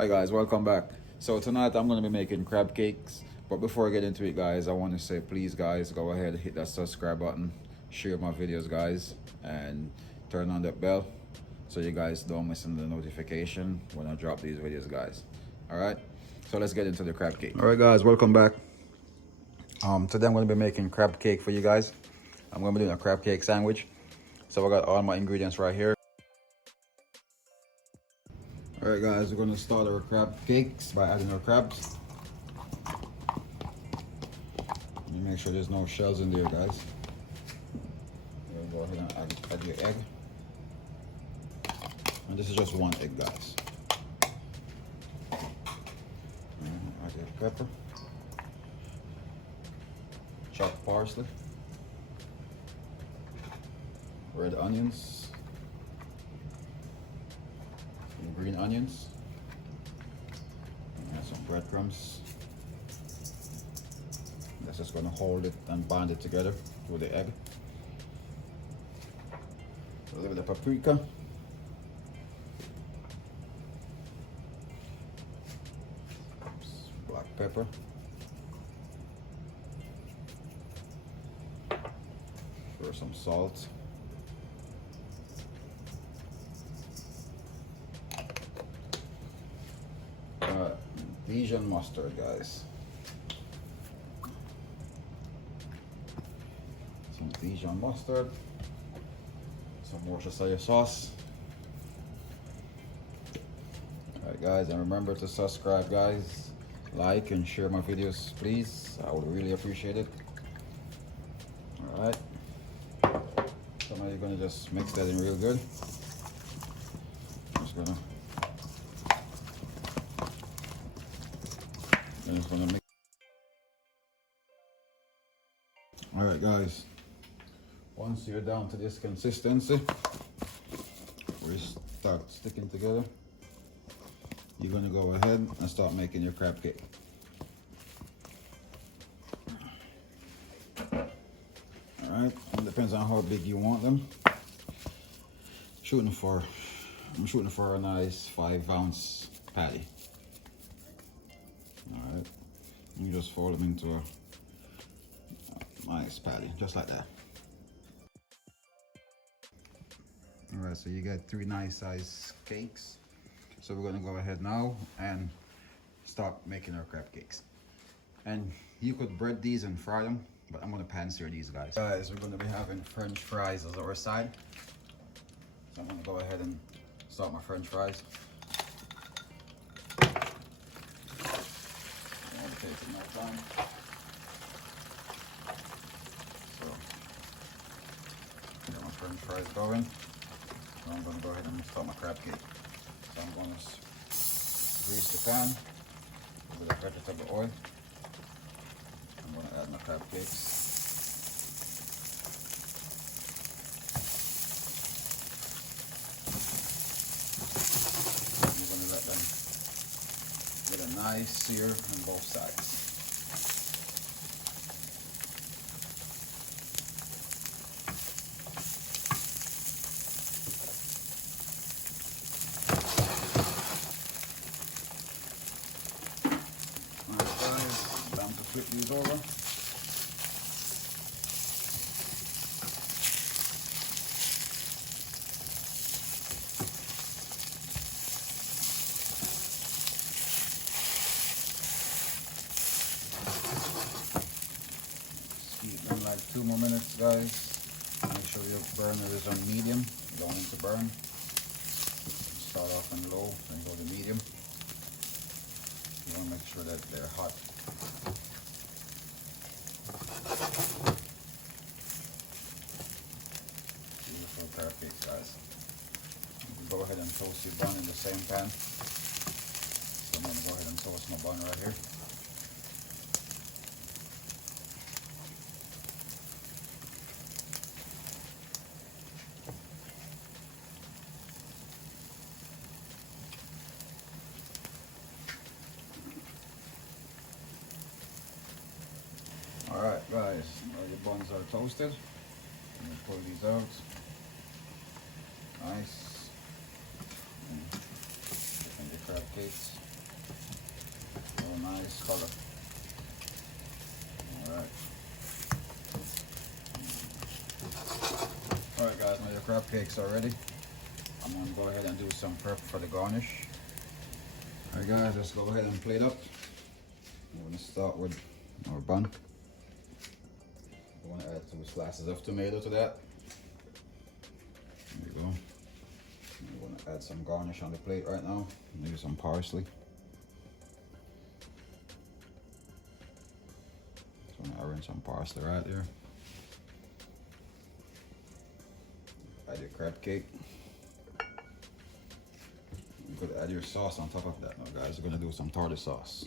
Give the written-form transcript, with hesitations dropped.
Hi guys, welcome back. So tonight I'm going to be making crab cakes. But before I get into it guys, I want to say please guys, go ahead and hit that subscribe button, share my videos guys, and turn on that bell so you guys don't miss the notification when I drop these videos guys. Alright, so let's get into the crab cake. Alright guys, welcome back. Today I'm going to be making crab cake for you guys. I'm going to be doing a crab cake sandwich. So I got all my ingredients right here. Alright guys, we're going to start our crab cakes by adding our crabs. You make sure there's no shells in there guys. You'll go ahead and add your egg. And this is just one egg guys. Add your pepper. Chopped parsley. Red onions. Green onions, and some breadcrumbs. That's just going to hold it and bind it together with the egg. A little bit of paprika, black pepper, for some salt. Dijon mustard guys, some Dijon mustard, some Worcestershire sauce. Alright guys, and remember to subscribe guys, like and share my videos please, I would really appreciate it. Alright, so now you're going to just mix that in real good. Just gonna mix. Alright guys, once you're down to this consistency, we start sticking together, you're going to go ahead and start making your crab cake. Alright, it depends on how big you want them. I'm shooting for a nice 5-ounce patty. Alright, you just fold them into a nice patty, just like that. Alright, so you got 3 nice size cakes. So we're gonna go ahead now and start making our crab cakes. And you could bread these and fry them, but I'm gonna pan sear these guys. Guys, we're gonna be having French fries as our side. So I'm gonna go ahead and start my French fries. Taking my time. So, get my French fries going. So I'm going to go ahead and start my crab cake. So I'm going to grease the pan with a vegetable oil. I'm going to add my crab cakes. I'm going to let them get a nice sear on both sides. Alright guys, time to flip these over. Heat them like 2 more minutes guys. Make sure your burner is on medium, you don't need to burn. Start off on low and go to medium. You want to make sure that they're hot. Beautiful crab cakes guys. You can go ahead and toast your bun in the same pan. So I'm going to go ahead and toast my bun right here. Alright guys, now your buns are toasted. I'm going to pull these out. Nice. And the crab cakes. color. Alright. Alright guys, now your crab cakes are ready. I'm gonna go ahead and do some prep for the garnish. Alright guys, let's go ahead and plate up. I'm gonna start with our bun. I want to add 2 slices of tomato to that. There you go. I'm going to add some garnish on the plate right now. Maybe some parsley. Just want to arrange some parsley right there. Add your crab cake. You could add your sauce on top of that now guys. We're going to do some tartar sauce.